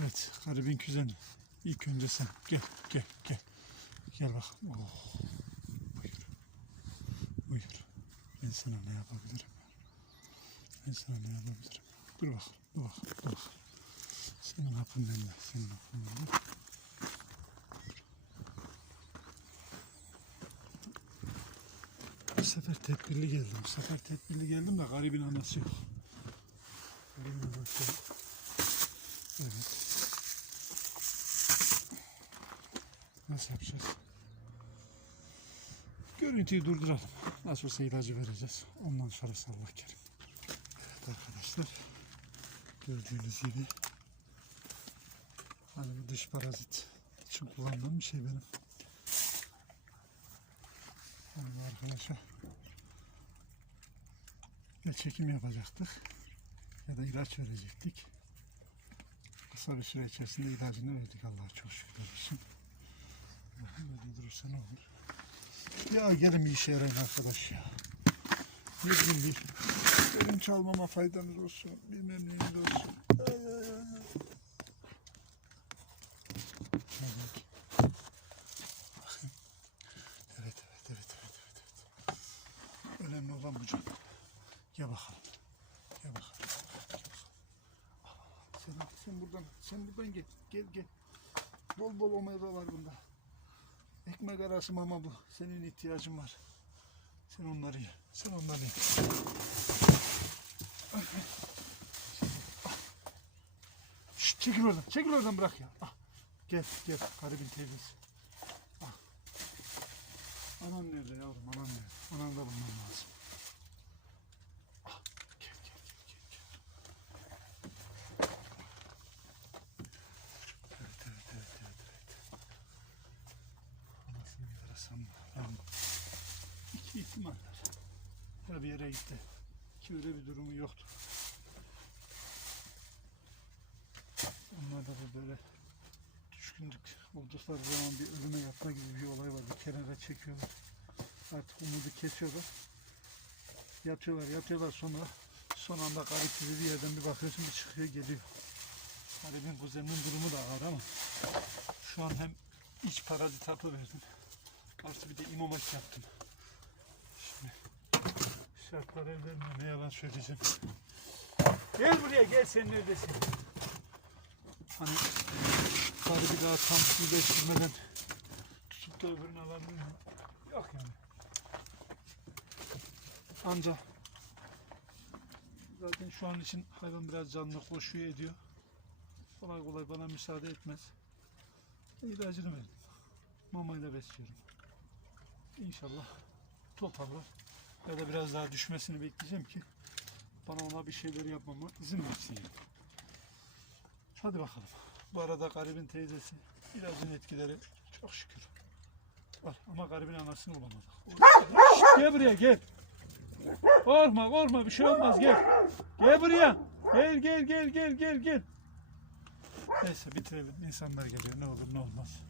Evet, garibin kuzeni. İlk önce sen. Gel, gel, gel. Gel bakalım. Oh. Buyur. Buyur. Ben sana ne yapabilirim? Ben sana ne yapabilirim? Dur bakalım, dur bakalım, dur bakalım. Senin hapın bende, senin hapın bende. Bu sefer tedbirli geldim. Bu sefer tedbirli geldim de garibin anası yok. Garibin anası yok. Evet. Nasıl yapacağız? Görüntüyü durduralım. Nasıl olsa ilacı vereceğiz. Ondan sonra Allah kerim. Evet arkadaşlar. Gördüğünüz gibi. Hani bu dış parazit için kullandığım bir şey benim. Onu arkadaşa ya çekim yapacaktık ya da ilaç verecektik. Kısa bir süre içerisinde ilacını verdik Allah'a çok şükür olsun. Böyle durursa ne olur? Ya gelin bir işe yarayın arkadaş ya. Ne bileyim bir benim çalmama faydanız olsun. Bilmem neyiniz olsun. Ay, ay, ay. Evet. Evet, evet, evet, evet, evet, evet. Önemli olan bu can. Gel bakalım. Gel bakalım. Gel bakalım. Sen, sen buradan, sen buradan gel. Gel, gel. Bol bol omega var bunda. Ekmek arası mama bu. Senin ihtiyacın var. Sen onları ye. Sen onları ye. Şşt, çekil oradan. Çekil oradan bırak ya. Ah, gel gel. Garibin teyzesi. Ah. Anan nerede yavrum? Anan nerede? Anan da bulmam lazım. Ah, gel gel gel gel. gel. Evet evet evet evet. evet. Yarasam yani iki ihtimal var. Ya bir yere gitti. Ki öyle bir durumu yoktu. Onlar da böyle düşkünlük oldukları zaman bir ölüme yapma gibi bir olay var. Bir kenara çekiyorlar. Artık umudu kesiyorlar. Yatıyorlar, yatıyorlar sonra son anda garip gibi bir yerden bir bakıyorsun bir çıkıyor geliyor. Garibin kuzeninin durumu da ağır ama şu an hem iç parazit hapı verdim. Artı bir de imomak yaptım. Şimdi şartlar el vermiyor. Ne yalan söyleyeceğim. Gel buraya gel sen neredesin? Hani garibi daha tam iyileştirmeden tutup da öbürünü alabilir miyim? Yok yani. Anca zaten şu an için hayvan biraz canlı koşuyor ediyor. Kolay kolay bana müsaade etmez. İlacını verdim. Mamayla besliyorum. İnşallah toparlar. Ya da biraz daha düşmesini bekleyeceğim ki bana ona bir şeyler yapmama izin versin. yani. Hadi bakalım. Bu arada garibin teyzesi ilacın etkileri çok şükür var. Ama garibin anasını bulamadık. Şşt, gel buraya gel. Korkma korkma bir şey olmaz gel. Gel buraya. Gel gel gel gel gel gel. Neyse bitirelim. İnsanlar geliyor. Ne olur ne olmaz.